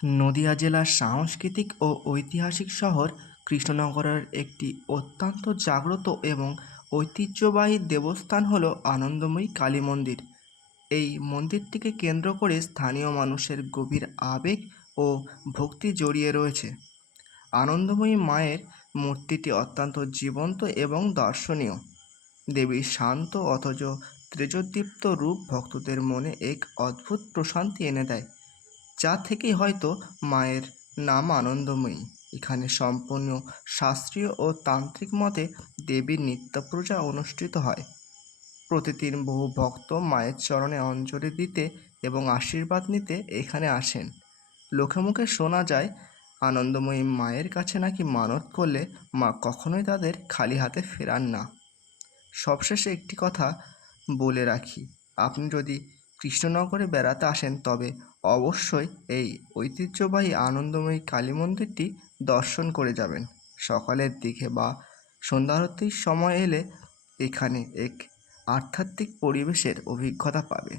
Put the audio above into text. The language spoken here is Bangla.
নদিয়া জেলার সাংস্কৃতিক ও ঐতিহাসিক শহর কৃষ্ণনগরের একটি অত্যন্ত জাগ্রত এবং ঐতিহ্যবাহী দেবস্থান হল আনন্দময়ী কালী মন্দির। এই মন্দিরটিকে কেন্দ্র করে স্থানীয় মানুষের গভীর আবেগ ও ভক্তি জড়িয়ে রয়েছে। আনন্দময়ী মায়ের মূর্তিটি অত্যন্ত জীবন্ত এবং দর্শনীয়। দেবীর শান্ত অথচ তেজোদ্দীপ্ত রূপ ভক্তদের মনে এক অদ্ভুত প্রশান্তি এনে দেয়, যা থেকেই হয়তো মায়ের নাম আনন্দময়ী। এখানে সম্পূর্ণ শাস্ত্রীয় ও তান্ত্রিক মতে দেবীর নিত্যপূজা অনুষ্ঠিত হয়। প্রতিদিন বহু ভক্ত মায়ের চরণে অঞ্জলি দিতে এবং আশীর্বাদ নিতে এখানে আসেন। লোকে মুখে শোনা যায়, আনন্দময়ী মায়ের কাছে নাকি মানত করলে মা কখনোই তাদের খালি হাতে ফেরান না। সবশেষে একটি কথা বলে রাখি, আপনি যদি কৃষ্ণনগরে বেড়াতে আসেন তবে অবশ্যই এই ঐতিহ্যবাহী আনন্দময়ী কালী মন্দিরটি দর্শন করে যাবেন। সকালের দিকে বা সন্ধ্যা আরতির সময় এলে এখানে এক আধ্যাত্মিক পরিবেশের অভিজ্ঞতা পাবে।